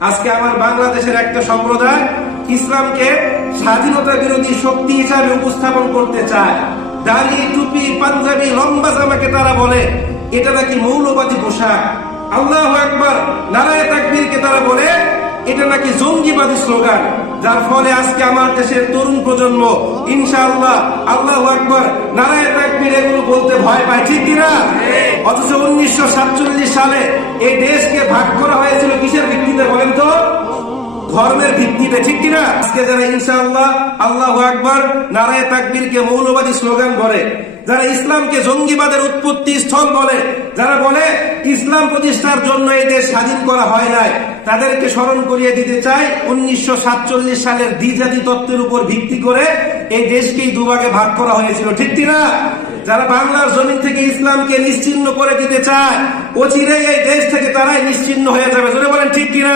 আজকে আমার বাংলাদেশের একটা সম্প্রদায় ইসলামকে স্বাধীনতা বিরোধী শক্তি হিসাবে উপস্থাপন করতে চায়। দাড়ি টুপি পাঞ্জাবি লম্বা জামাকে তারা বলে এটা নাকি মৌলবাদী পোশাক। আল্লাহ একবার নারায় তাকবীরকে তারা বলে এটা নাকি জঙ্গিবাদী স্লোগান। যার ফলে আজকে আমার দেশের তরুণ প্রজন্ম ইনশাআল্লাহ আল্লাহ আকবর নারায় তাকবীর এগুলো বলতে ভয় পায়। ঠিক কিনা? অথচ উনিশশো সাতচল্লিশ সালে এই দেশকে ধর্মের ভিত্তিতে, ঠিক কিনা? আজকে যারা ইনশাআল্লাহ, আল্লাহ আকবর, নারায় তাকবীরকে মৌলবাদী স্লোগান করে যারা ইসলামকে জঙ্গিবাদের উৎপত্তি স্থল বলে, যারা বলে, ইসলাম প্রতিষ্ঠার জন্য এই দেশ স্বাধীন করা হয় নাই, তাদেরকে স্মরণ করিয়ে দিতে চাই, উনিশশো সাতচল্লিশ সালের দ্বিজাতি তত্ত্বের উপর ভিত্তি করে এই দেশকেই দুভাগে ভাগ করা হয়েছিল, ঠিক কিনা? যারা বাংলার জমিন থেকে ইসলামকে নিশ্চিহ্ন করে দিতে চায়, অচিরেই এই দেশ থেকে তারাই নিশ্চিহ্ন হয়ে যাবে বলেন, ঠিক কিনা?